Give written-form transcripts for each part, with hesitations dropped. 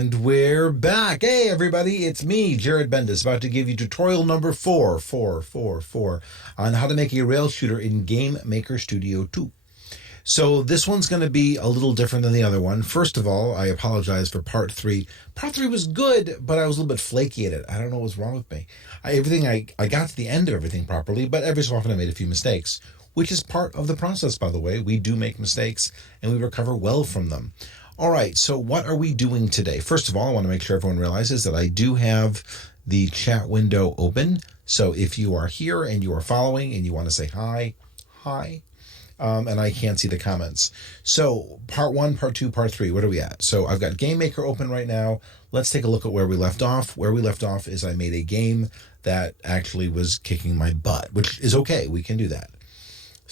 And we're back. Hey, everybody, it's me, Jared Bendis, about to give you tutorial number 4 on how to make a rail shooter in Game Maker Studio 2. So this one's going to be a little different than the other one. First of all, I apologize for part 3. Part 3 was good, but I was a little bit flaky at it. I don't know what's wrong with me. I got to the end of everything properly, but every so often I made a few mistakes, which is part of the process, by the way. We do make mistakes, and we recover well from them. All right, so what are we doing today? First of all, I want to make sure everyone realizes that I do have the chat window open. So if you are here and you are following and you want to say hi, and I can't see the comments. So part 1, part 2, part 3, what are we at? So I've got Game Maker open right now. Let's take a look at where we left off. Where we left off is I made a game that actually was kicking my butt, which is okay. We can do that.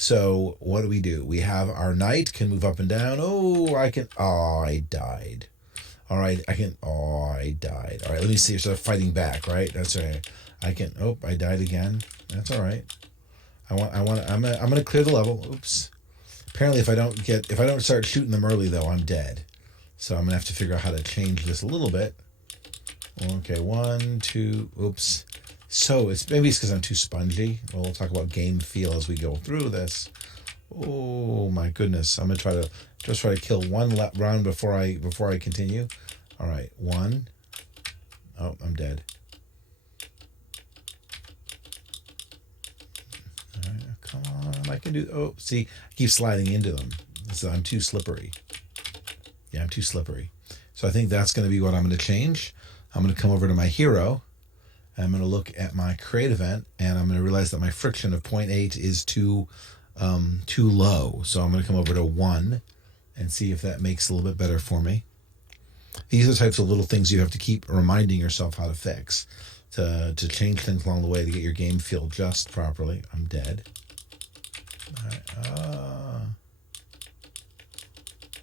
So what do? We have our knight can move up and down. I died. All right, I died. All right, let me see. So fighting back, right? That's all right. I died again. That's all right. I'm gonna clear the level. Oops. Apparently if I don't start shooting them early though, I'm dead. So I'm gonna have to figure out how to change this a little bit. Okay, 1, 2, oops. So maybe it's because I'm too spongy. Well, we'll talk about game feel as we go through this. Oh my goodness! I'm gonna try to kill one round before I continue. All right, 1. Oh, I'm dead. All right, come on, I can do. Oh, see, I keep sliding into them. So I'm too slippery. Yeah, I'm too slippery. So I think that's going to be what I'm going to change. I'm going to come over to my hero. I'm going to look at my create event, and I'm going to realize that my friction of 0.8 is too low. So I'm going to come over to 1 and see if that makes it a little bit better for me. These are the types of little things you have to keep reminding yourself how to fix, to change things along the way to get your game feel just properly. I'm dead. All right.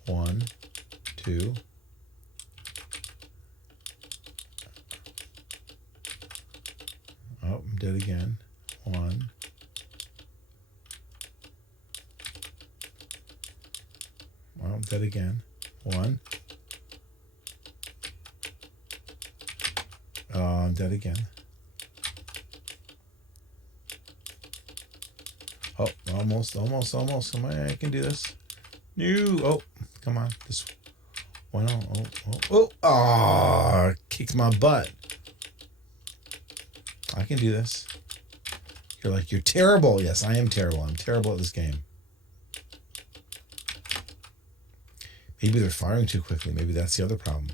1, 2. Oh, I'm dead again. 1. Well, I'm dead again. 1. Oh, I'm dead again. Oh, almost. Come on, I can do this. No. Oh, come on. This one. Oh, kicked my butt. I can do this. You're like, you're terrible. Yes, I am terrible. I'm terrible at this game. Maybe they're firing too quickly. Maybe that's the other problem.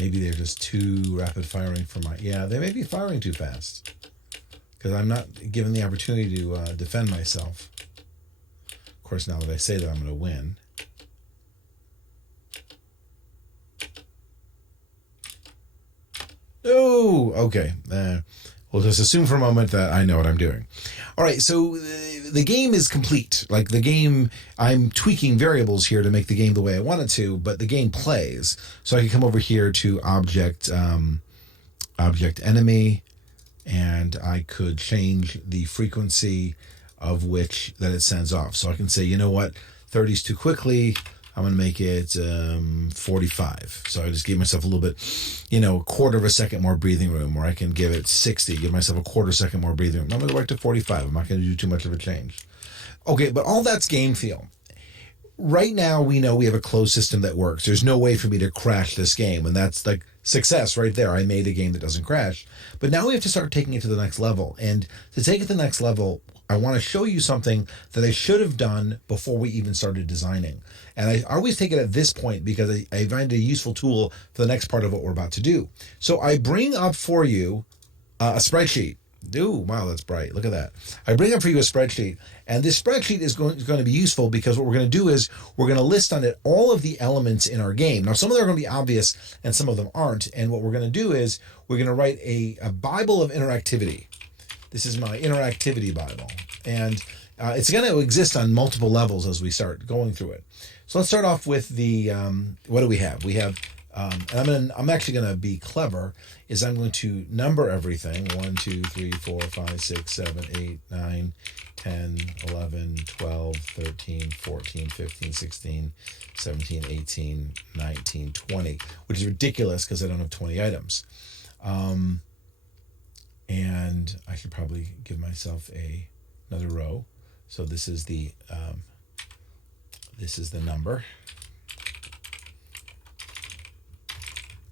Maybe they're just too rapid firing for my... Yeah, they may be firing too fast. Because I'm not given the opportunity to defend myself. Of course, now that I say that, I'm going to win. Oh, okay. We'll just assume for a moment that I know what I'm doing. All right, so the game is complete. Like the game, I'm tweaking variables here to make the game the way I want it to, but the game plays. So I can come over here to object enemy, and I could change the frequency of which that it sends off. So I can say, you know what, 30 is too quickly. I'm going to make it 45. So I just gave myself a little bit, a quarter of a second more breathing room, or I can give it 60, give myself a quarter second more breathing room. I'm going to go back to 45. I'm not going to do too much of a change. Okay, but all that's game feel. Right now, we know we have a closed system that works. There's no way for me to crash this game, and that's like success right there. I made a game that doesn't crash. But now we have to start taking it to the next level. And to take it to the next level, I want to show you something that I should have done before we even started designing. And I always take it at this point because I find it a useful tool for the next part of what we're about to do. So I bring up for you a spreadsheet. Ooh, wow, that's bright. Look at that. I bring up for you a spreadsheet, and this spreadsheet is going to be useful because what we're going to do is we're going to list on it all of the elements in our game. Now, some of them are going to be obvious and some of them aren't. And what we're going to do is we're going to write a Bible of interactivity. This is my interactivity Bible. And it's going to exist on multiple levels as we start going through it. So let's start off with the, what do we have? We have, and I'm actually going to be clever, is I'm going to number everything. 1, 2, 3, 4, 5, 6, 7, 8, 9, 10, 11, 12, 13, 14, 15, 16, 17, 18, 19, 20, which is ridiculous because I don't have 20 items. And I should probably give myself another row. So this is the number,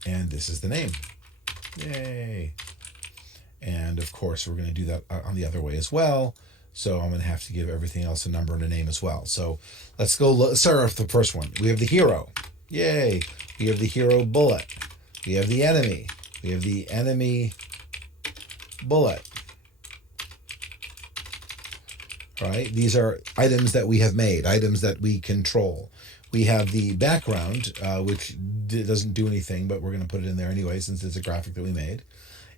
and this is the name. Yay! And of course, we're going to do that on the other way as well. So I'm going to have to give everything else a number and a name as well. So let's start off the first one. We have the hero. Yay! We have the hero bullet. We have the enemy. We have the enemy bullet. All right, these are items that we have made, items that we control. We have the background, which doesn't do anything, but we're going to put it in there anyway since it's a graphic that we made.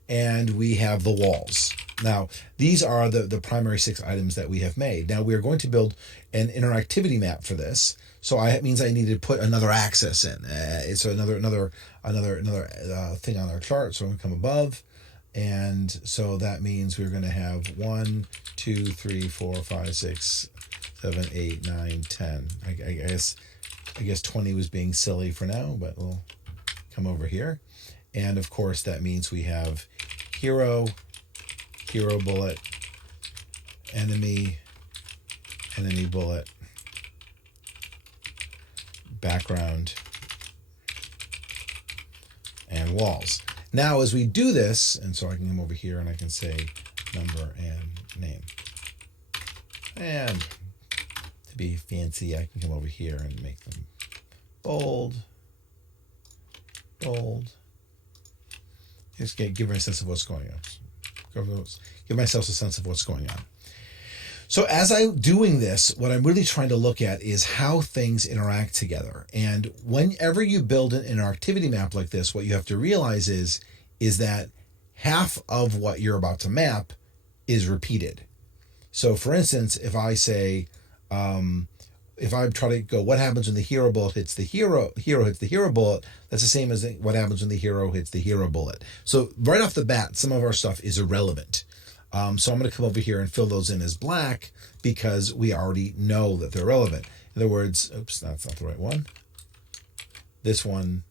And we have the walls. Now, these are the primary 6 items that we have made. Now, we are going to build an interactivity map for this. So it means I need to put another axis in. So another thing on our chart. So I'm going to come above. And so that means we're going to have 1, 2, 3, 4, 5, 6, 7, 8, 9, 10. I guess 20 was being silly for now, but we'll come over here. And of course, that means we have hero bullet, enemy bullet, background, and walls. Now, as we do this, and so I can come over here and I can say number and name. And to be fancy, I can come over here and make them bold. Just give me a sense of what's going on. Give myself a sense of what's going on. So as I'm doing this, what I'm really trying to look at is how things interact together. And whenever you build an interactivity map like this, what you have to realize is that half of what you're about to map is repeated. So for instance, if I say, if I try to go, what happens when the hero bullet hits the hero hits the hero bullet, that's the same as what happens when the hero hits the hero bullet. So right off the bat, some of our stuff is irrelevant. So I'm going to come over here and fill those in as black because we already know that they're relevant. In other words, oops, that's not the right one. This one.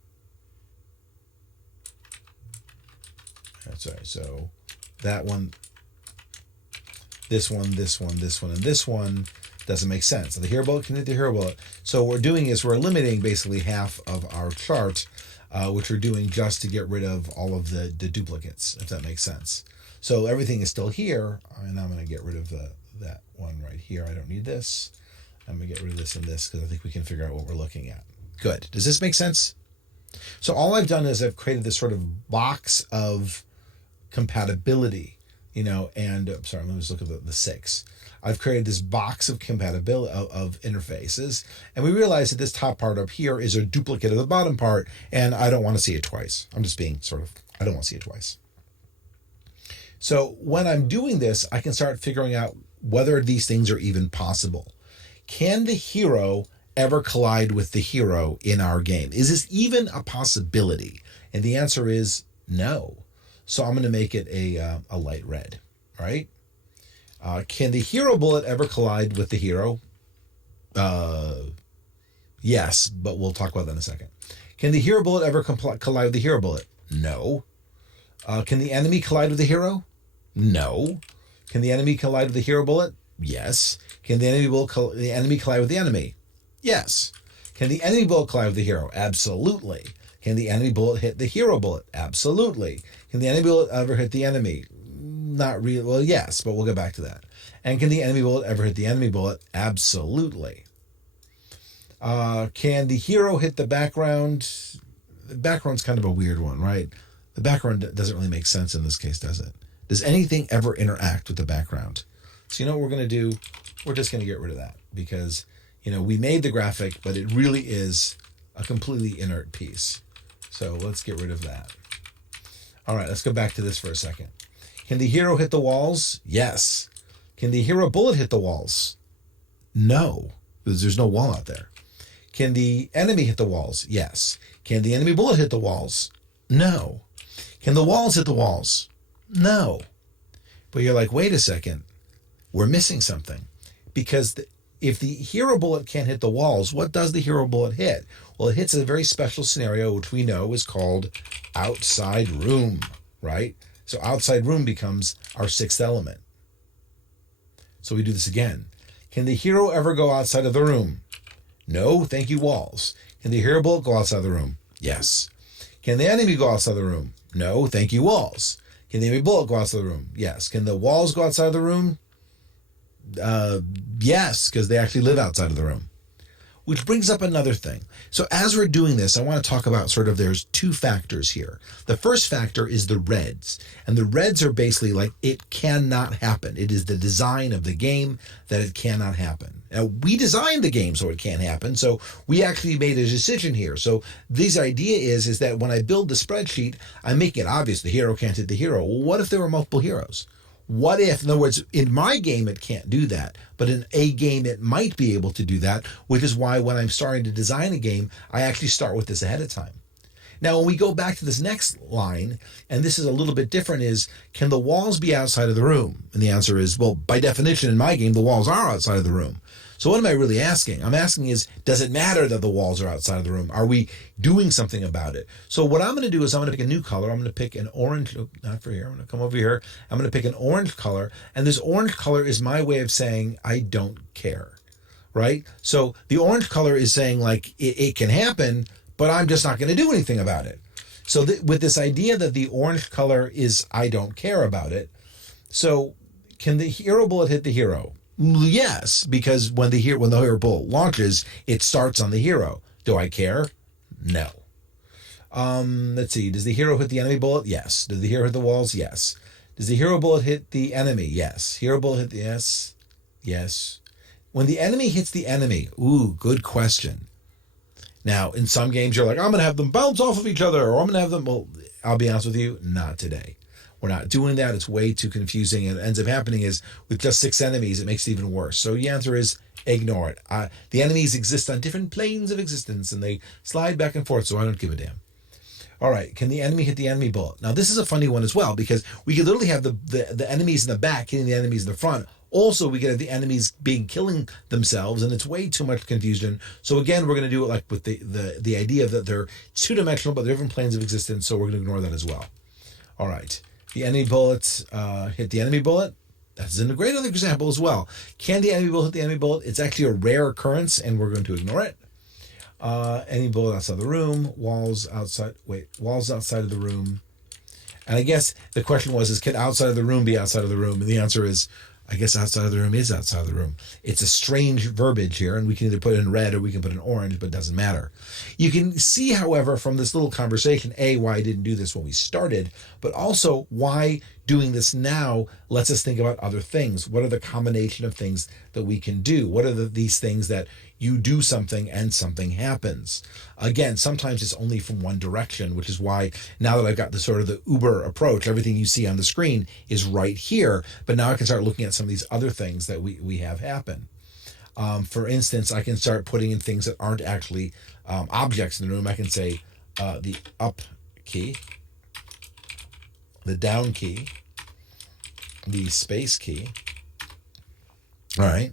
That's right. So that one, this one, and this one doesn't make sense. So the hero bullet can hit the hero bullet. So what we're doing is we're limiting basically half of our chart, which we're doing just to get rid of all of the duplicates, if that makes sense. So everything is still here, and I'm going to get rid of that one right here. I don't need this. I'm going to get rid of this and this because I think we can figure out what we're looking at. Good. Does this make sense? So all I've done is I've created this sort of box of compatibility, and sorry, let me just look at the 6. I've created this box of compatibility of interfaces, and we realize that this top part up here is a duplicate of the bottom part, and I don't want to see it twice. I'm just being I don't want to see it twice. So when I'm doing this, I can start figuring out whether these things are even possible. Can the hero ever collide with the hero in our game? Is this even a possibility? And the answer is no. So I'm going to make it a light red, right? Can the hero bullet ever collide with the hero? Yes, but we'll talk about that in a second. Can the hero bullet ever collide with the hero bullet? No. Can the enemy collide with the hero? No. Can the enemy collide with the hero bullet? Yes. Can the enemy collide with the enemy? Yes. Can the enemy bullet collide with the hero? Absolutely. Can the enemy bullet hit the hero bullet? Absolutely. Can the enemy bullet ever hit the enemy? Not really. Well, yes, but we'll get back to that. And can the enemy bullet ever hit the enemy bullet? Absolutely. Can the hero hit the background? The background's kind of a weird one, right? The background doesn't really make sense in this case, does it? Does anything ever interact with the background? So you know what we're going to do? We're just going to get rid of that because, we made the graphic, but it really is a completely inert piece. So let's get rid of that. All right, let's go back to this for a second. Can the hero hit the walls? Yes. Can the hero bullet hit the walls? No, because there's no wall out there. Can the enemy hit the walls? Yes. Can the enemy bullet hit the walls? No. Can the walls hit the walls? No. But you're like, wait a second. we're missing something. Because if the hero bullet can't hit the walls, what does the hero bullet hit? Well, it hits a very special scenario, which we know is called outside room, right? So outside room becomes our sixth element. So we do this again. Can the hero ever go outside of the room? No, thank you, walls. Can the hero bullet go outside of the room? Yes. Can the enemy go outside of the room? No, thank you, walls. Can the enemy bullet go outside of the room? Yes. Can the walls go outside of the room? Yes, because they actually live outside of the room. Which brings up another thing. So as we're doing this, I want to talk about sort of there's two factors here. The first factor is the reds. And the reds are basically like it cannot happen. It is the design of the game that it cannot happen. Now, we designed the game so it can't happen. So we actually made a decision here. So this idea is that when I build the spreadsheet, I make it obvious the hero can't hit the hero. Well, what if there were multiple heroes? What if, in other words, in my game, it can't do that, but in a game, it might be able to do that, which is why when I'm starting to design a game, I actually start with this ahead of time. Now, when we go back to this next line, and this is a little bit different, is can the walls be outside of the room? And the answer is, well, by definition, in my game, the walls are outside of the room. So what am I really asking? I'm asking is, does it matter that the walls are outside of the room? Are we doing something about it? So what I'm going to do is I'm going to pick a new color. I'm going to pick an orange, not for here. I'm going to come over here. I'm going to pick an orange color. And this orange color is my way of saying, I don't care, right? So the orange color is saying like, it can happen, but I'm just not going to do anything about it. So with this idea that the orange color is, I don't care about it. So can the hero bullet hit the hero? Yes, because when the hero bullet launches, it starts on the hero. Do I care? No. Let's see. Does the hero hit the enemy bullet? Yes. Does the hero hit the walls? Yes. Does the hero bullet hit the enemy? Yes. Hero bullet hit the yes. Yes. When the enemy hits the enemy, ooh, good question. Now, in some games, you're like, I'm going to have them bounce off of each other, or I'm going to have them. Well, I'll be honest with you, not today. We're not doing that. It's way too confusing. And what ends up happening is with just 6 enemies, it makes it even worse. So the answer is ignore it. The enemies exist on different planes of existence, and they slide back and forth, so I don't give a damn. All right, can the enemy hit the enemy bullet? Now, this is a funny one as well, because we could literally have the enemies in the back hitting the enemies in the front. Also, we could have the enemies killing themselves, and it's way too much confusion. So again, we're going to do it like with the idea that they're two-dimensional, but they're different planes of existence, so we're going to ignore that as well. All right. The enemy bullets hit the enemy bullet. That's a great other example as well. Can the enemy bullet hit the enemy bullet? It's actually a rare occurrence, and we're going to ignore it. Enemy bullet outside the room. Walls outside of the room. And I guess the question was, can outside of the room be outside of the room? And the answer is, I guess outside of the room is outside of the room. It's a strange verbiage here, and we can either put it in red or we can put it in orange, but it doesn't matter. You can see, however, from this little conversation, A, why I didn't do this when we started, but also why doing this now lets us think about other things. What are the combination of things that we can do? What are these things that you do something and something happens? Again, sometimes it's only from one direction, which is why now that I've got the sort of the Uber approach, everything you see on the screen is right here. But now I can start looking at some of these other things that we have happen. For instance, I can start putting in things that aren't actually objects in the room. I can say the up key, the down key, the space key. All right.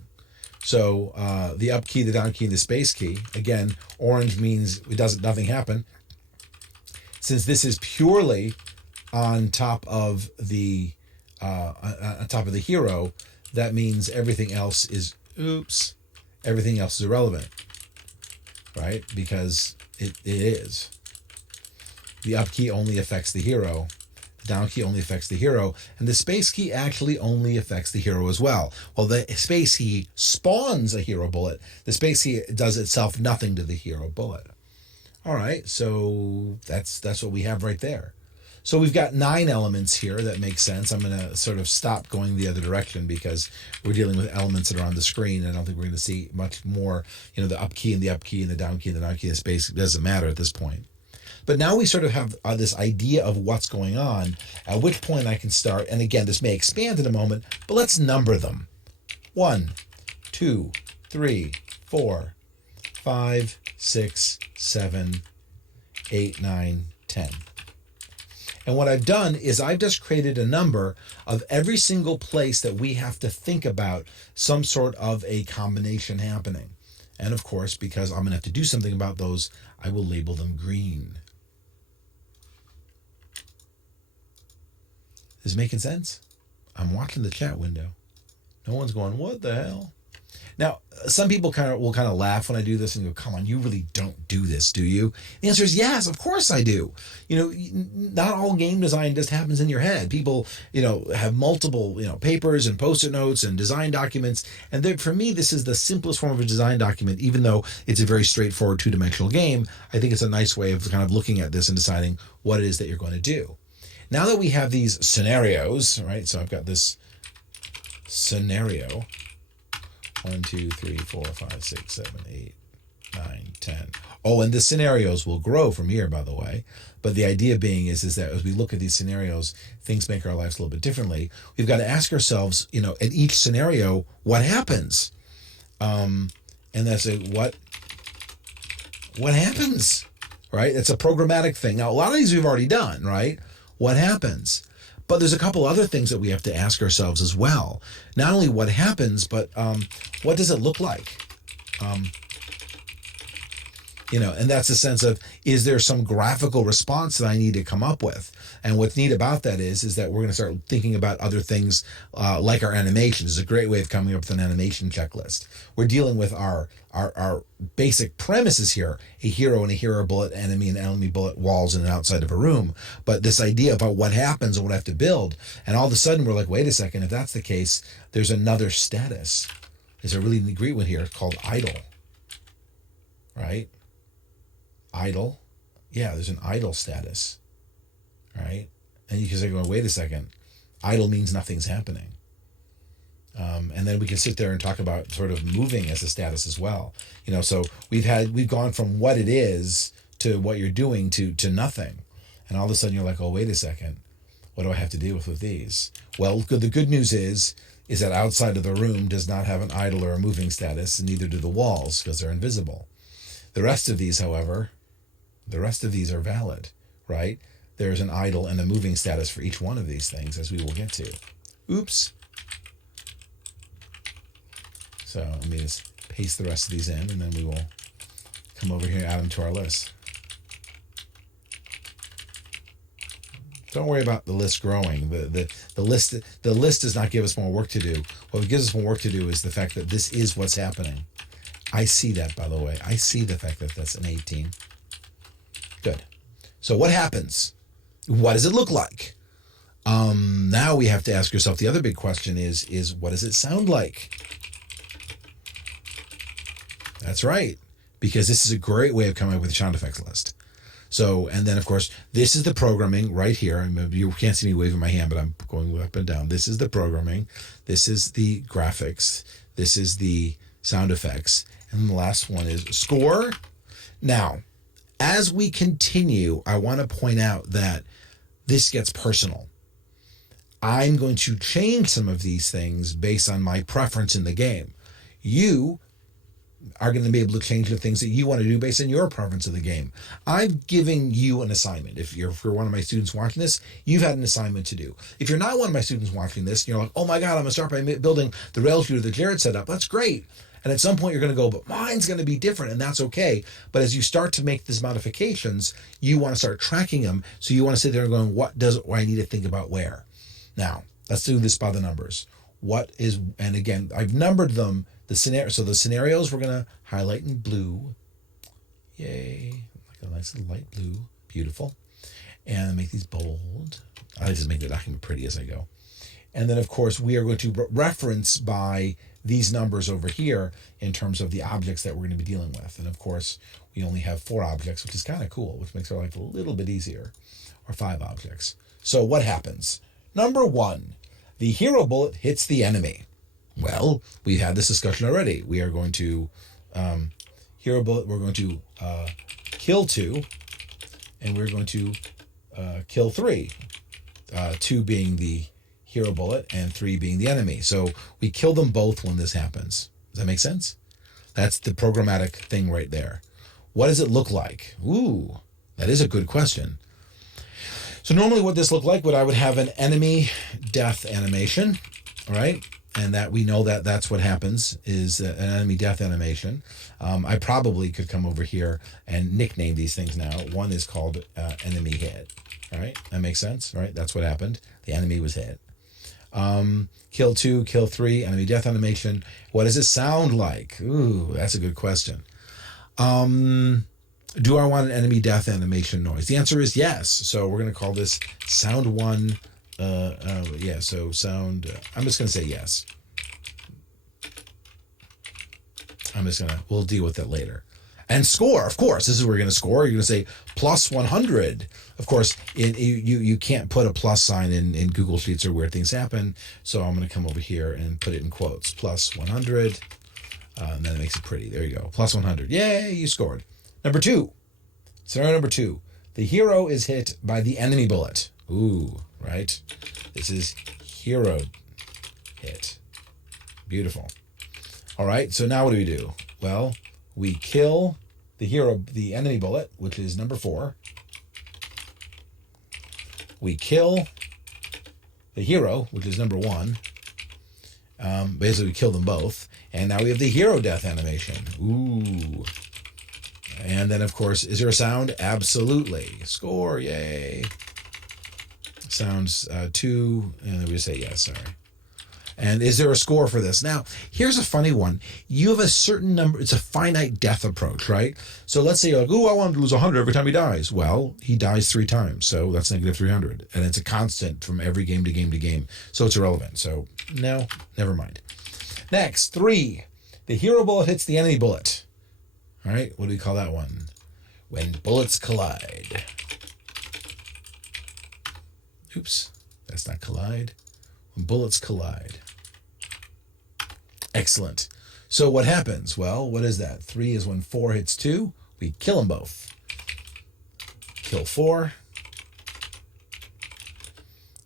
So the up key, the down key, and the space key. Again, orange means nothing happen. Since this is purely on top of the hero, that means everything else is everything else is irrelevant, right? Because it is. The up key only affects the hero. Down key only affects the hero, and the space key actually only affects the hero as well. Well, the space key spawns a hero bullet. The space key does itself nothing to the hero bullet. All right, so that's what we have right there. So we've got 9 elements here that make sense. I'm going to sort of stop going the other direction because we're dealing with elements that are on the screen. I don't think we're going to see much more, the up key and the up key and the down key and the down key and the space. It doesn't matter at this point. But now we sort of have this idea of what's going on, at which point I can start. And again, this may expand in a moment, but let's number them. 1, 2, 3, 4, 5, 6, 7, 8, 9, 10. And what I've done is I've just created a number of every single place that we have to think about some sort of a combination happening. And of course, because I'm going to have to do something about those, I will label them green. Is it making sense? I'm watching the chat window. No one's going, what the hell? Now, some people will kind of laugh when I do this and go, come on, you really don't do this, do you? The answer is yes, of course I do. Not all game design just happens in your head. People, have multiple, papers and Post-it notes and design documents. And for me, this is the simplest form of a design document, even though it's a very straightforward two-dimensional game. I think it's a nice way of kind of looking at this and deciding what it is that you're going to do. Now that we have these scenarios, right? So I've got this scenario. 1, 2, 3, 4, 5, 6, 7, 8, 9, 10. Oh, and the scenarios will grow from here, by the way. But the idea being is that as we look at these scenarios, things make our lives a little bit differently. We've got to ask ourselves, at each scenario, what happens? And that's what happens, right? It's a programmatic thing. Now, a lot of these we've already done, right? What happens? But there's a couple other things that we have to ask ourselves as well. Not only what happens, but what does it look like? And that's a sense of, is there some graphical response that I need to come up with? And what's neat about that is that we're going to start thinking about other things like our animations. It's a great way of coming up with an animation checklist. We're dealing with our basic premises here, a hero and a hero bullet, enemy and enemy bullet, walls in and outside of a room. But this idea about what happens and what I have to build, and all of a sudden we're like, wait a second, if that's the case, there's another status. There's a really great one here called idle, right? Idle. Yeah, there's an idle status, right? And you can say, wait a second, idle means nothing's happening. And then we can sit there and talk about sort of moving as a status as well. So we've gone from what it is to what you're doing to nothing. And all of a sudden you're like, oh, wait a second, what do I have to deal with these? Well, the good news is that outside of the room does not have an idle or a moving status, and neither do the walls because they're invisible. The rest of these, however, are valid, right? There's an idle and a moving status for each one of these things, as we will get to. Oops. So let me just paste the rest of these in, and then we will come over here and add them to our list. Don't worry about the list growing. The list does not give us more work to do. What gives us more work to do is the fact that this is what's happening. I see that, by the way. I see the fact that that's an 18. Good. So what happens? What does it look like? Now we have to ask yourself, the other big question is what does it sound like? That's right, because this is a great way of coming up with a sound effects list. So, and then of course, this is the programming right here. You can't see me waving my hand, but I'm going up and down. This is the programming. This is the graphics. This is the sound effects. And the last one is score. Now, as we continue, I want to point out that this gets personal. I'm going to change some of these things based on my preference in the game. You are going to be able to change the things that you want to do based on your preference of the game. I'm giving you an assignment. If you're one of my students watching this, you've had an assignment to do. If you're not one of my students watching this, and you're like, oh my God, I'm going to start by building the rail shooter that Jared set up. That's great. And at some point you're going to go, but mine's going to be different, and that's okay. But as you start to make these modifications, you want to start tracking them. So you want to sit there and going, what I need to think about where? Now, let's do this by the numbers. And again, I've numbered them. So the scenarios we're going to highlight in blue. Yay. Like a nice little light blue. Beautiful. And make these bold. I just make the document pretty as I go. And then, of course, we are going to reference by these numbers over here in terms of the objects that we're going to be dealing with. And, of course, we only have 4 objects, which is kind of cool, which makes our life a little bit easier. Or 5 objects. So what happens? Number 1, the hero bullet hits the enemy. Well, we've had this discussion already. We are going to hero bullet. We're going to kill 2, and we're going to kill 3. 2 being the hero bullet and 3 being the enemy. So we kill them both when this happens. Does that make sense? That's the programmatic thing right there. What does it look like? Ooh, that is a good question. So normally what this looked like, I would have an enemy death animation, right? And that we know that that's what happens is an enemy death animation. I probably could come over here and nickname these things now. One is called enemy hit, all right? That makes sense, right? That's what happened. The enemy was hit. Kill 2, kill 3, enemy death animation. What does it sound like? Ooh, that's a good question. Do I want an enemy death animation noise? The answer is yes. So we're going to call this sound 1. Yeah, so sound, I'm just going to say yes. We'll deal with it later. And score, of course, this is where we're going to score. You're going to say plus 100. Of course, you can't put a plus sign in Google Sheets or weird things happen. So I'm going to come over here and put it in quotes. Plus 100. And then it makes it pretty. There you go. Plus 100. Yay, you scored. Number 2. Scenario number 2. The hero is hit by the enemy bullet. Ooh, right? This is hero hit. Beautiful. All right, so now what do? Well, we kill the enemy bullet, which is number 4. We kill the hero, which is number 1. Basically, we kill them both. And now we have the hero death animation. Ooh. And then, of course, is there a sound? Absolutely. Score, yay. Sounds 2, and then we say yes, sorry. And is there a score for this? Now, here's a funny one. You have a certain number. It's a finite death approach, right? So let's say you're like, I want to lose 100 every time he dies. Well, he dies 3 times, so that's negative 300. And it's a constant from every game to game to game. So it's irrelevant. So no, never mind. Next, 3. The hero bullet hits the enemy bullet. All right, what do we call that one? When bullets collide. Oops, that's not collide. When bullets collide. Excellent. So what happens? Well, what is that? 3 is when 4 hits 2. We kill them both. Kill 4.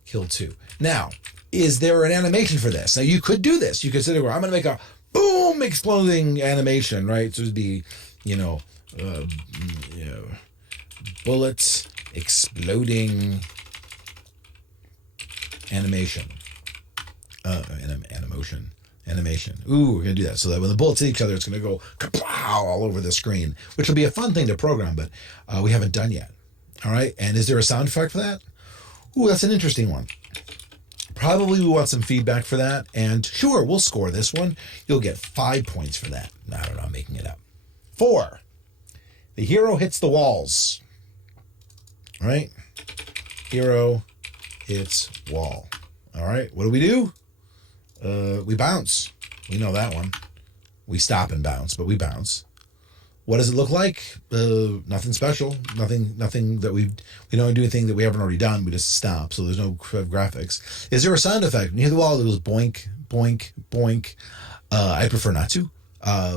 Kill 2. Now, is there an animation for this? Now, you could do this. You could sit there, I'm going to make a boom exploding animation, right? So it'd be, bullets exploding animation. Animation. Ooh, we're going to do that. So that when the bullets hit each other, it's going to go kapow all over the screen, which will be a fun thing to program, but we haven't done yet. All right. And is there a sound effect for that? Ooh, that's an interesting one. Probably we want some feedback for that. And sure, we'll score this one. You'll get 5 points for that. I don't know, I'm making it up. 4. The hero hits the walls. All right. Hero hits wall. All right. What do? We bounce. We know that one. We stop and bounce, but we bounce. What does it look like? Nothing special. Nothing that we don't do anything that we haven't already done. We just stop. So there's no graphics. Is there a sound effect? When you hit the wall, it goes boink, boink, boink. I prefer not to.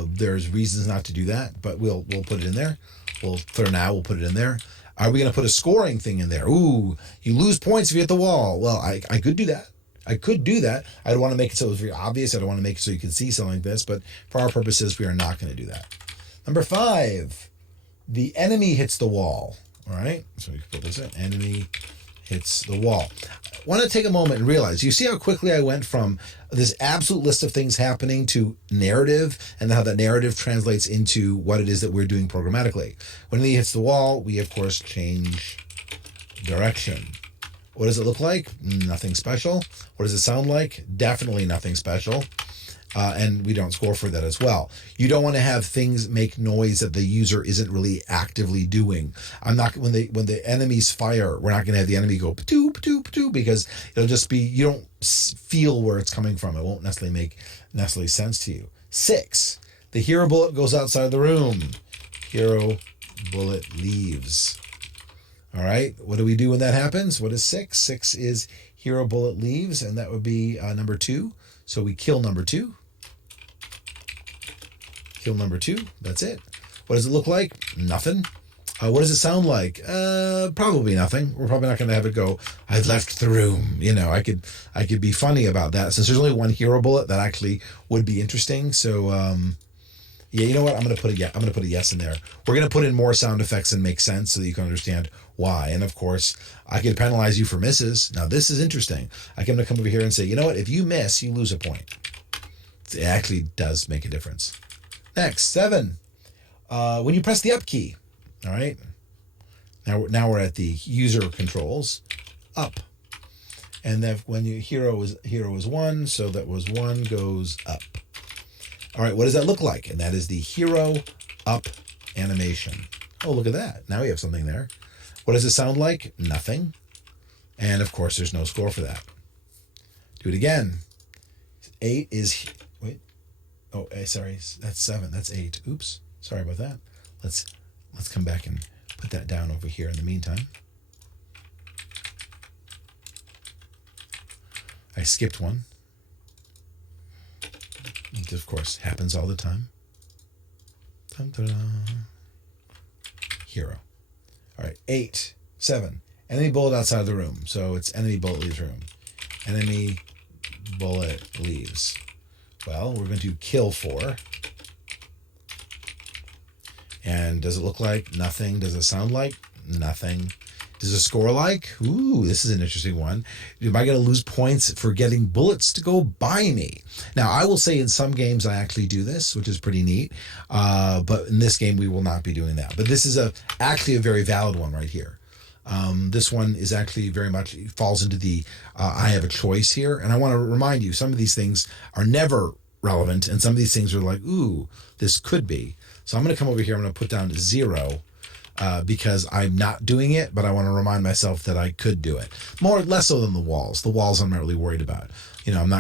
There's reasons not to do that, but we'll put it in there. For now, we'll put it in there. Are we going to put a scoring thing in there? Ooh, you lose points if you hit the wall. Well, I could do that. I don't want to make it so it's very obvious. I don't want to make it so you can see something like this, but for our purposes, we are not going to do that. Number 5, the enemy hits the wall. All right, so we can put this in. Enemy hits the wall. I want to take a moment and realize, you see how quickly I went from this absolute list of things happening to narrative, and how that narrative translates into what it is that we're doing programmatically. When enemy hits the wall, we, of course, change direction. What does it look like? Nothing special. What does it sound like? Definitely nothing special. And we don't score for that as well. You don't want to have things make noise that the user isn't really actively doing. I'm not when the enemies fire, we're not going to have the enemy go patoo patoo patoo, because it'll just be, you don't feel where it's coming from. It won't necessarily make sense to you. 6, the hero bullet goes outside the room. Hero bullet leaves. All right. What do we do when that happens? What is 6? 6 is hero bullet leaves, and that would be number 2. So we kill number 2. Kill number 2. That's it. What does it look like? Nothing. What does it sound like? Probably nothing. We're probably not going to have it go, I've left the room. I could be funny about that. Since there's only one hero bullet, that actually would be interesting. So, Yeah, you know what? I'm gonna put a yes in there. We're gonna put in more sound effects and make sense so that you can understand why. And of course, I can penalize you for misses. Now this is interesting. I can come over here and say, you know what? If you miss, you lose a point. It actually does make a difference. Next, 7. When you press the up key, all right. Now we're at the user controls, up, and then when you hero is 1, so that was 1 goes up. All right, what does that look like? And that is the hero up animation. Oh, look at that. Now we have something there. What does it sound like? Nothing. And of course, there's no score for that. Do it again. 8 is, wait. Oh, sorry, that's 7. That's 8. Oops, sorry about that. Let's come back and put that down over here in the meantime. I skipped one. It, of course, happens all the time. Dun-da-da. Hero. All right, 8, 7. Enemy bullet outside of the room. So it's enemy bullet leaves room. Enemy bullet leaves. Well, we're going to kill 4. And does it look like? Nothing. Does it sound like? Nothing. Does it score like? Ooh, this is an interesting one. Am I going to lose points for getting bullets to go by me? Now, I will say in some games I actually do this, which is pretty neat. But in this game, we will not be doing that. But this is actually a very valid one right here. This one is actually very much falls into the I have a choice here. And I want to remind you, some of these things are never relevant. And some of these things are like, ooh, this could be. So I'm going to come over here. I'm going to put down 0. Because I'm not doing it, but I want to remind myself that I could do it. Less so than the walls. The walls I'm not really worried about. I'm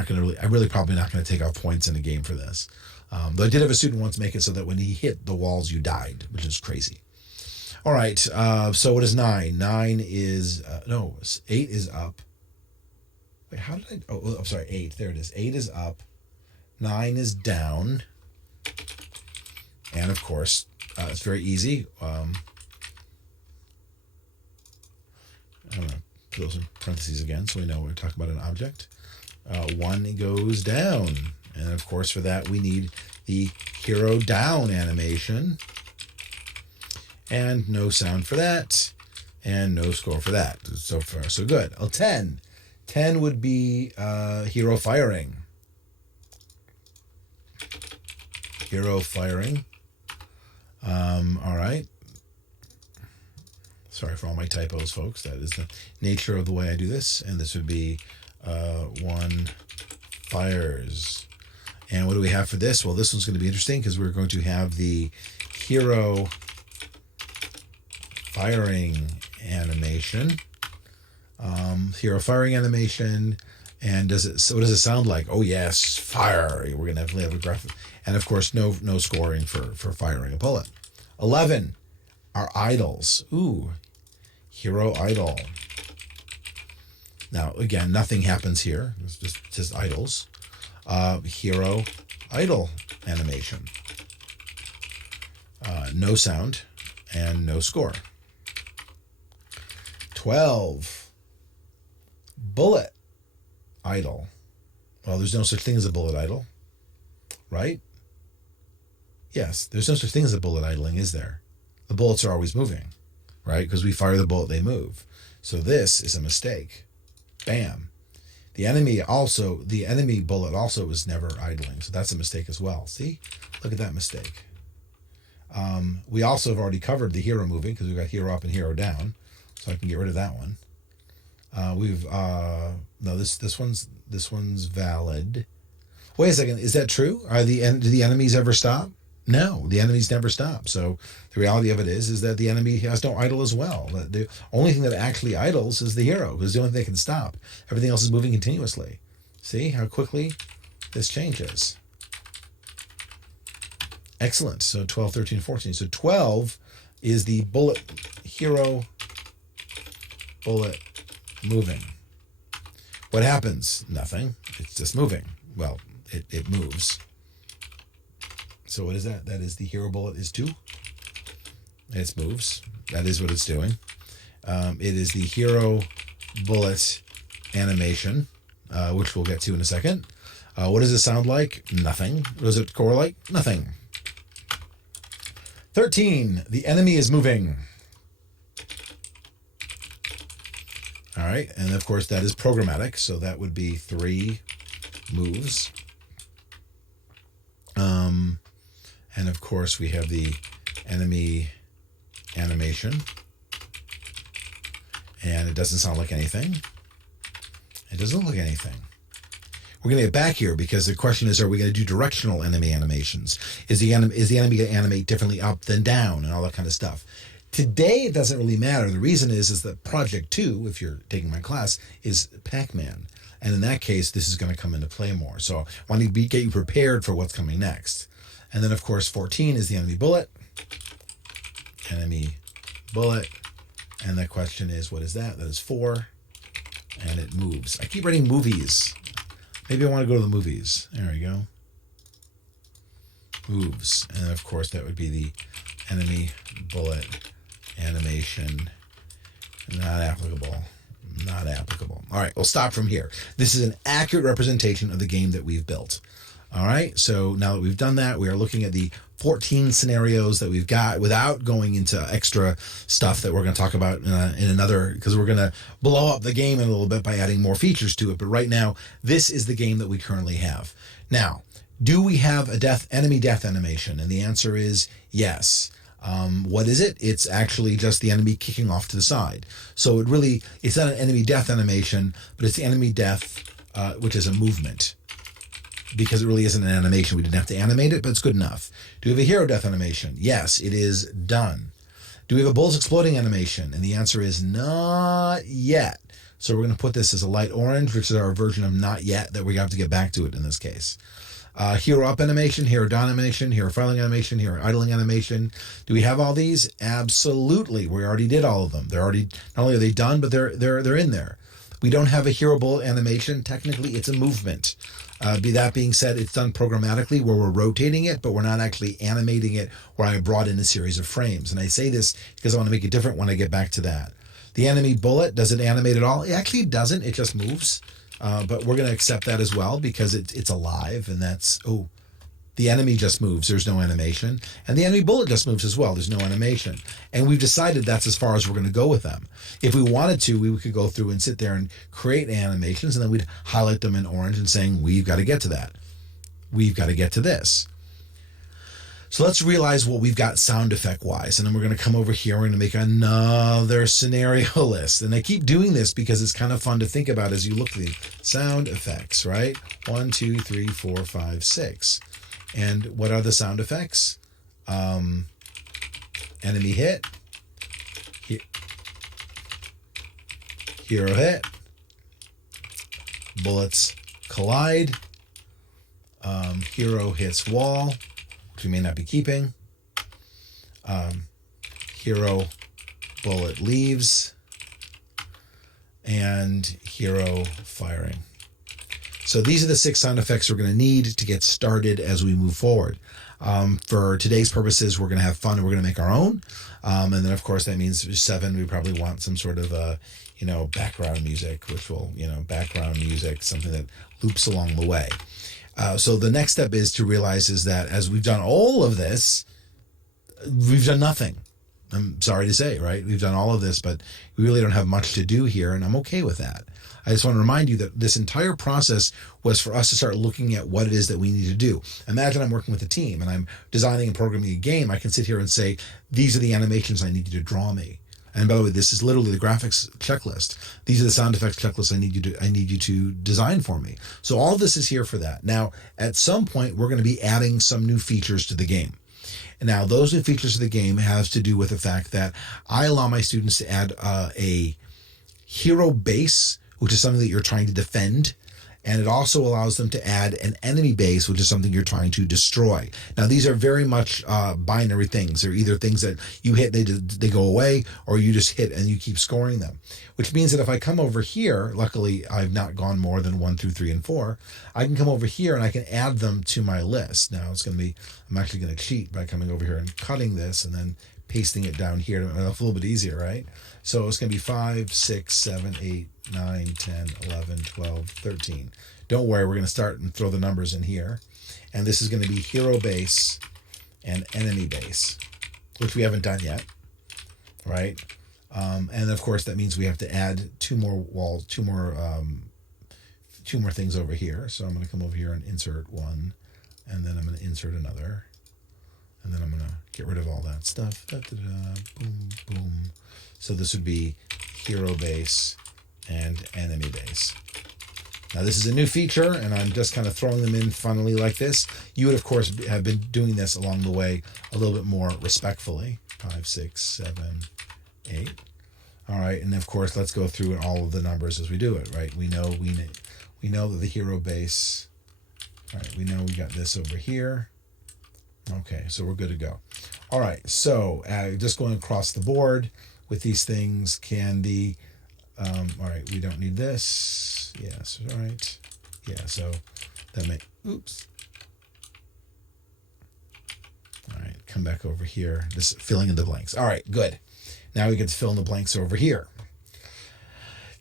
really probably not going to take off points in a game for this. Though I did have a student once make it so that when he hit the walls, you died, which is crazy. All right. So what is 9? 9 is, 8 is up. Wait, how did I'm sorry, 8. There it is. 8 is up. 9 is down. And of course, it's very easy. I'm going to put those in parentheses again so we know we're talking about an object. 1 goes down. And of course, for that, we need the hero down animation. And no sound for that. And no score for that. So far, so good. 10. 10 would be hero firing. Hero firing. All right. Sorry for all my typos, folks. That is the nature of the way I do this. And this would be 1 fires. And what do we have for this? Well, this one's going to be interesting because we're going to have the hero firing animation. Hero firing animation. And what does it sound like? Oh, yes, fire. We're going to have a graphic. And of course, no scoring for firing a bullet. 11 are idols. Ooh, hero idol. Now, again, nothing happens here. It's just idols. Hero idol animation. No sound and no score. 12. Bullet idol. Well, there's no such thing as a bullet idol, right? Yes, there's no such thing as a bullet idling, is there? The bullets are always moving, right? Because we fire the bullet, they move. So this is a mistake. Bam. The enemy bullet also is never idling. So that's a mistake as well. See? Look at that mistake. We also have already covered the hero moving because we've got hero up and hero down. So I can get rid of that one. This one's valid. Wait a second, is that true? Do the enemies ever stop? No, the enemies never stop. So the reality of it is that the enemy has no idle as well. The only thing that actually idles is the hero, because the only thing that can stop. Everything else is moving continuously. See how quickly this changes. Excellent. So 12, 13, 14. So 12 is the hero bullet moving. What happens? Nothing. It's just moving. Well, it moves. So what is that? That is the hero bullet is 2. It moves. That is what it's doing. It is the hero bullet animation, which we'll get to in a second. What does it sound like? Nothing. What does it score like? Nothing. 13, the enemy is moving. All right, and of course that is programmatic, so that would be 3 moves. And of course we have the enemy animation. And it doesn't sound like anything. It doesn't look like anything. We're going to get back here because the question is, are we going to do directional enemy animations? Is the enemy going to animate differently up than down and all that kind of stuff? Today, it doesn't really matter. The reason is that Project 2, if you're taking my class, is Pac-Man. And in that case, this is going to come into play more. So I want to get you prepared for what's coming next. And then, of course, 14 is the enemy bullet. Enemy bullet. And the question is, what is that? That is 4. And it moves. I keep writing movies. Maybe I want to go to the movies. There we go. Moves. And of course, that would be the enemy bullet animation. Not applicable. Not applicable. All right, we'll stop from here. This is an accurate representation of the game that we've built. All right, so now that we've done that, we are looking at the 14 scenarios that we've got without going into extra stuff that we're going to talk about in another, because we're going to blow up the game in a little bit by adding more features to it. But right now, this is the game that we currently have. Now, do we have a enemy death animation? And the answer is yes. What is it? It's actually just the enemy kicking off to the side. So it's not an enemy death animation, but it's the enemy death, which is a movement. Because it really isn't an animation. We didn't have to animate it, but it's good enough. Do we have a hero death animation? Yes, it is done. Do we have a bullets exploding animation? And the answer is not yet. So we're going to put this as a light orange, which is our version of not yet that we have to get back to it in this case. Hero up animation, hero down animation, hero filing animation, hero idling animation. Do we have all these? Absolutely. We already did all of them. They're already, not only are they done, but they're in there. We don't have a hero bullet animation. Technically, it's a movement. That being said, it's done programmatically where we're rotating it, but we're not actually animating it where I brought in a series of frames. And I say this because I want to make it different when I get back to that. The enemy bullet, does it animate at all? It actually doesn't. It just moves. But we're going to accept that as well because it's alive, and that's, the enemy just moves. There's no animation. And the enemy bullet just moves as well. There's no animation. And we've decided that's as far as we're going to go with them. If we wanted to, we could go through and sit there and create animations, and then we'd highlight them in orange and saying, we've got to get to that. We've got to get to this. So let's realize what we've got sound effect wise. And then we're going to come over here. We're going to make another scenario list. And I keep doing this because it's kind of fun to think about as you look at the sound effects, right? 1, 2, 3, 4, 5, 6. And what are the sound effects? Enemy hit. Hero hit. Bullets collide. Hero hits wall, which we may not be keeping. Hero bullet leaves. And hero firing. So these are the 6 sound effects we're going to need to get started as we move forward. For today's purposes, we're going to have fun and we're going to make our own. And then, of course, that means 7, we probably want some sort of, background music, which will, background music, something that loops along the way. So the next step is to realize is that as we've done all of this, we've done nothing. I'm sorry to say, right? We've done all of this, but we really don't have much to do here, and I'm okay with that. I just want to remind you that this entire process was for us to start looking at what it is that we need to do. Imagine I'm working with a team and I'm designing and programming a game. I can sit here and say, these are the animations I need you to draw me. And by the way, this is literally the graphics checklist. These are the sound effects checklists I need you to design for me. So all of this is here for that. Now, at some point, we're going to be adding some new features to the game. And now, those new features of the game has to do with the fact that I allow my students to add a hero base, which is something that you're trying to defend. And it also allows them to add an enemy base, which is something you're trying to destroy. Now, these are very much binary things. They're either things that you hit, they go away, or you just hit and you keep scoring them. Which means that if I come over here, luckily I've not gone more than 1 through 3 and 4, I can come over here and I can add them to my list. Now, I'm actually going to cheat by coming over here and cutting this and then pasting it down here. It's a little bit easier, right? So it's going to be 5, 6, 7, 8, 9, 10, 11, 12, 13. Don't worry, we're going to start and throw the numbers in here. And this is going to be hero base and enemy base. which we haven't done yet, right? And of course, that means we have to add two more things over here. So I'm going to come over here and insert one, and then I'm going to insert another, and then I'm going to get rid of all that stuff. Boom, boom. So this would be hero base and enemy base. Now this is a new feature, and I'm just kind of throwing them in funnily like this. You would, of course, have been doing this along the way a little bit more respectfully. 5, 6, 7, 8. All right, and of course, let's go through all of the numbers as we do it. Right? We know that the hero base. All right, we know we got this over here. Okay, so we're good to go. All right, so just going across the board with these things, can the all right, we don't need this. Yes, all right. Yeah, so that may, oops. All right, come back over here. Just filling in the blanks. All right, good. Now we get to fill in the blanks over here.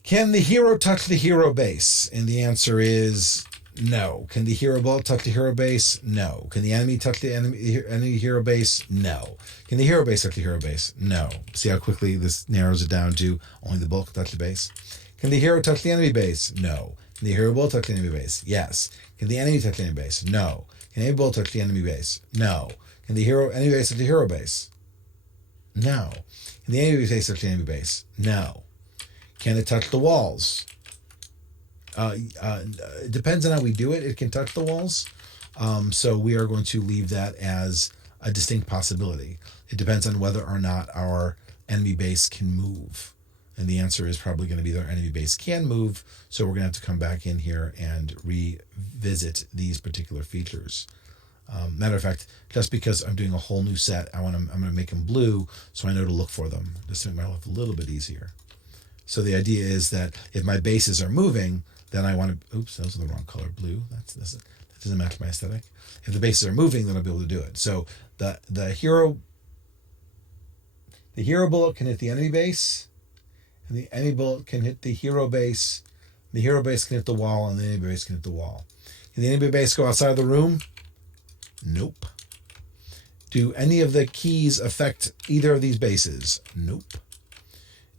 Can the hero touch the hero base? And the answer is no. Can the hero bullet touch the hero base? No. Can the enemy touch the enemy hero base? No. Can the hero base touch the hero base? No. See how quickly this narrows it down to only the bullet can touch the base? Can the hero touch the enemy base? No. Can the hero bullet touch the enemy base? Yes. Can the enemy touch the enemy base? No. Can the enemy bullet touch the enemy base? No. Can the enemy base touch the hero base? No. Can the enemy base touch the enemy base? No. Can it touch the walls? It depends on how we do it. It can touch the walls. So we are going to leave that as a distinct possibility. It depends on whether or not our enemy base can move. And the answer is probably going to be that our enemy base can move. So we're going to have to come back in here and revisit these particular features. Matter of fact, just because I'm doing a whole new set, I'm going to make them blue so I know to look for them, just to make my life a little bit easier. So the idea is that if my bases are moving, then I want to, oops, those are the wrong color, blue. That doesn't match my aesthetic. If the bases are moving, then I'll be able to do it. So the hero bullet can hit the enemy base, and the enemy bullet can hit the hero base. The hero base can hit the wall, and the enemy base can hit the wall. Can the enemy base go outside of the room? Nope. Do any of the keys affect either of these bases? Nope.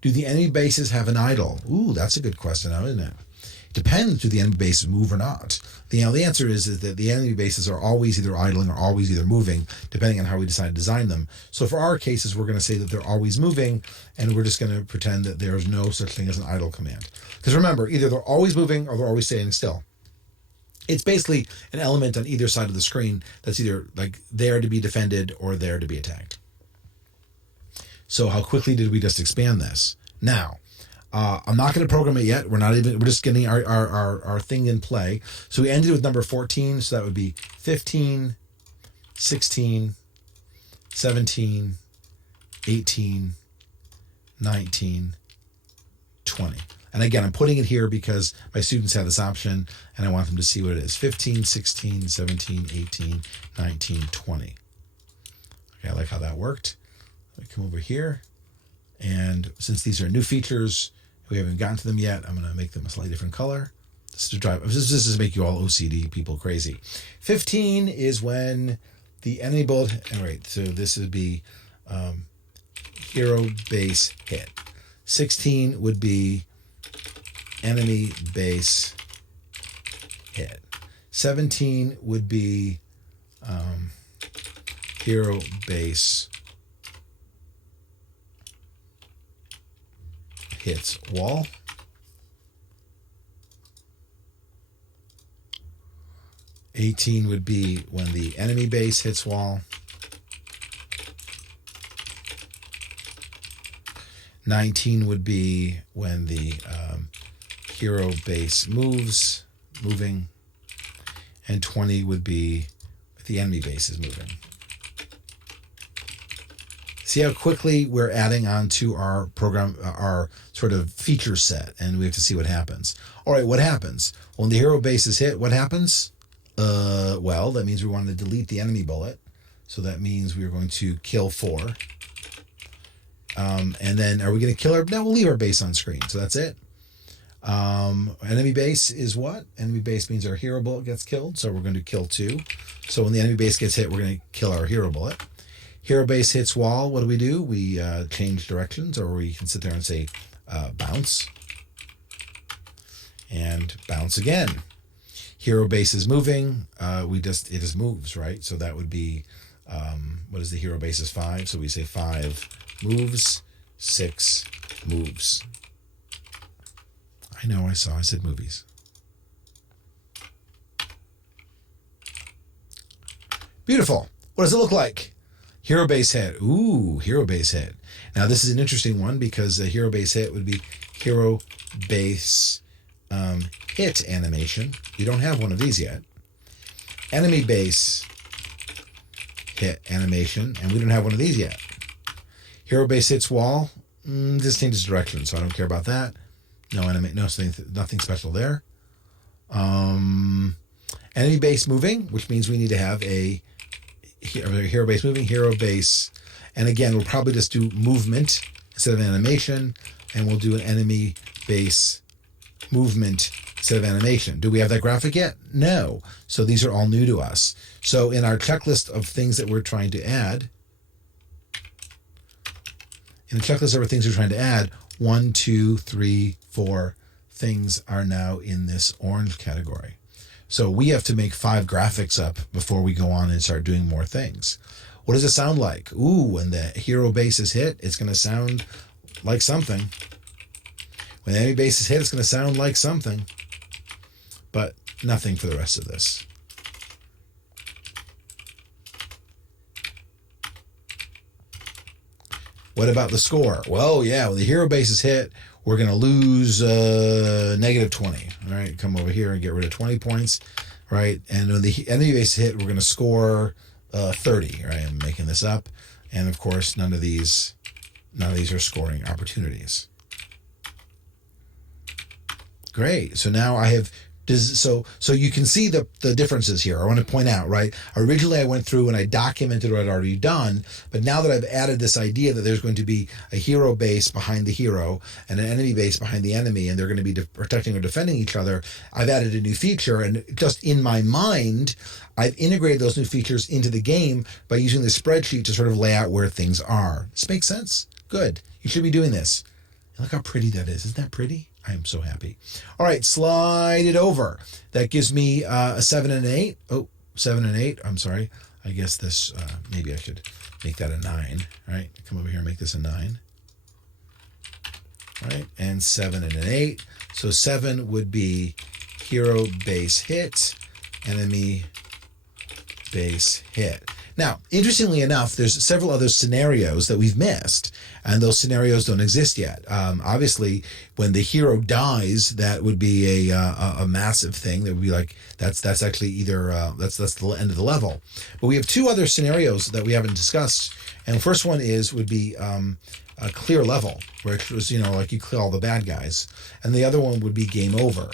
Do the enemy bases have an idle? Ooh, that's a good question now, isn't it? Depends, do the enemy bases move or not? The answer is that the enemy bases are always either idling or always either moving, depending on how we decide to design them. So for our cases, we're going to say that they're always moving, and we're just going to pretend that there's no such thing as an idle command. Because remember, either they're always moving or they're always standing still. It's basically an element on either side of the screen that's either like there to be defended or there to be attacked. So how quickly did we just expand this? Now, I'm not going to program it yet. We're just getting our thing in play. So we ended with number 14. So that would be 15, 16, 17, 18, 19, 20. And again, I'm putting it here because my students have this option and I want them to see what it is. 15, 16, 17, 18, 19, 20. Okay, I like how that worked. Let me come over here. And since these are new features, we haven't gotten to them yet, I'm going to make them a slightly different color. This is to make you all OCD people crazy. 15 is when the enemy bullet, all right, so this would be hero base hit. 16 would be enemy base hit. 17 would be hero base hits wall. 18 would be when the enemy base hits wall. 19 would be when the hero base moving. And 20 would be if the enemy base is moving. See how quickly we're adding on to our program, our sort of feature set, and we have to see what happens. All right, what happens? When the hero base is hit, what happens? Well, that means we want to delete the enemy bullet. So that means we are going to kill 4. And then are we going to kill our... No, we'll leave our base on screen. So that's it. Enemy base is what? Enemy base means our hero bullet gets killed. So we're going to kill 2. So when the enemy base gets hit, we're going to kill our hero bullet. Hero base hits wall. What do? We change directions, or we can sit there and say bounce. And bounce again. Hero base is moving. It just moves, right? So that would be, what is the hero base is 5. So we say 5 moves, 6 moves. I know, I said movies. Beautiful. What does it look like? Hero base hit. Ooh, hero base hit. Now this is an interesting one because a hero base hit would be hero base hit animation. We don't have one of these yet. Enemy base hit animation, and we don't have one of these yet. Hero base hits wall. This changes direction, so I don't care about that. Nothing special there. Enemy base moving, which means we need to have a hero base moving, hero base, and again, we'll probably just do movement instead of animation, and we'll do an enemy base movement instead of animation. Do we have that graphic yet? No. So these are all new to us. So in our checklist of things that we're trying to add, 1, 2, 3, 4 things are now in this orange category. So we have to make 5 graphics up before we go on and start doing more things. What does it sound like? Ooh, when the hero base is hit, it's going to sound like something. When the enemy base is hit, it's going to sound like something. But nothing for the rest of this. What about the score? Well, yeah, when the hero base is hit, we're going to lose -20. All right, come over here and get rid of 20 points, right? And when the enemy base is hit, we're going to score 30, right? I'm making this up. And of course, none of these are scoring opportunities. Great. So now I have so you can see the differences here. I want to point out, right? Originally I went through and I documented what I'd already done, but now that I've added this idea that there's going to be a hero base behind the hero and an enemy base behind the enemy, and they're going to be protecting or defending each other, I've added a new feature, and just in my mind, I've integrated those new features into the game by using the spreadsheet to sort of lay out where things are. This makes sense? Good. You should be doing this. Look how pretty that is. Isn't that pretty? I am so happy. All right, slide it over. That gives me a 7 and an 8. Oh, 7 and 8. I'm sorry. I guess this, maybe I should make that a 9. All right, come over here and make this a 9. All right, and 7 and an 8. So 7 would be hero base hit, enemy base hit. Now, interestingly enough, there's several other scenarios that we've missed, and those scenarios don't exist yet. Obviously, when the hero dies, that would be a massive thing. That would be like that's actually either that's the end of the level. But we have 2 other scenarios that we haven't discussed, and the first one would be a clear level, which was like you clear all the bad guys, and the other one would be game over.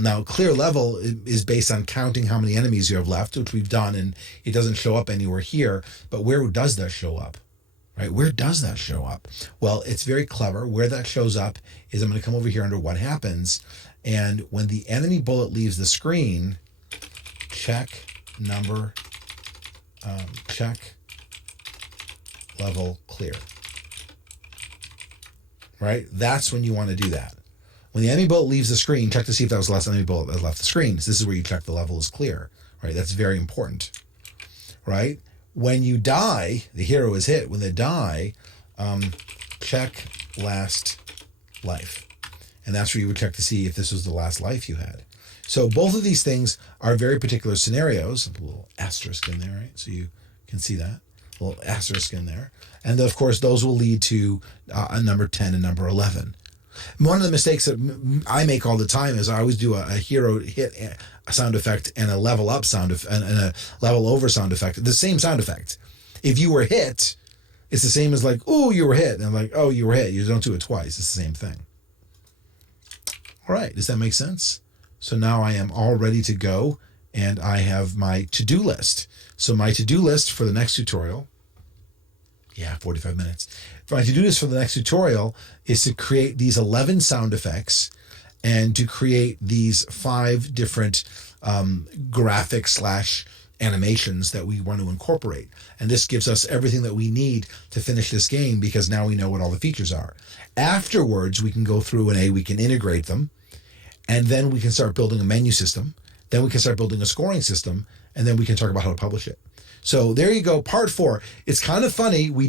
Now, clear level is based on counting how many enemies you have left, which we've done, and it doesn't show up anywhere here. But where does that show up? Right? Where does that show up? Well, it's very clever. Where that shows up is I'm going to come over here under what happens, and when the enemy bullet leaves the screen, check level clear. Right? That's when you want to do that. When the enemy bullet leaves the screen, check to see if that was the last enemy bullet that left the screen. So this is where you check the level is clear, right? That's very important, right? When you die, the hero is hit. When they die, check last life. And that's where you would check to see if this was the last life you had. So both of these things are very particular scenarios. A little asterisk in there, right? So you can see that. A little asterisk in there. And of course, those will lead to a number 10 and number 11. One of the mistakes that I make all the time is I always do a hero hit sound effect and a level up sound and a level over sound effect. The same sound effect. If you were hit, it's the same as like, oh, you were hit. And I'm like, oh, you were hit. You don't do it twice. It's the same thing. All right. Does that make sense? So now I am all ready to go, and I have my to-do list. So my to-do list for the next tutorial, 45 minutes. My to-do list for the next tutorial is to create these 11 sound effects and to create these 5 different graphic / animations that we want to incorporate. And this gives us everything that we need to finish this game because now we know what all the features are. Afterwards, we can go through and we can integrate them, and then we can start building a menu system. Then we can start building a scoring system, and then we can talk about how to publish it. So there you go, part 4. It's kind of funny. We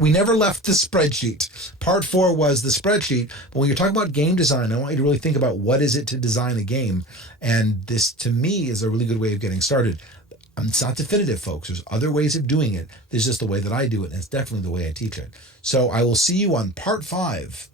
never left the spreadsheet. Part 4 was the spreadsheet. But when you're talking about game design, I want you to really think about what is it to design a game. And this, to me, is a really good way of getting started. It's not definitive, folks. There's other ways of doing it. This is just the way that I do it, and it's definitely the way I teach it. So I will see you on part 5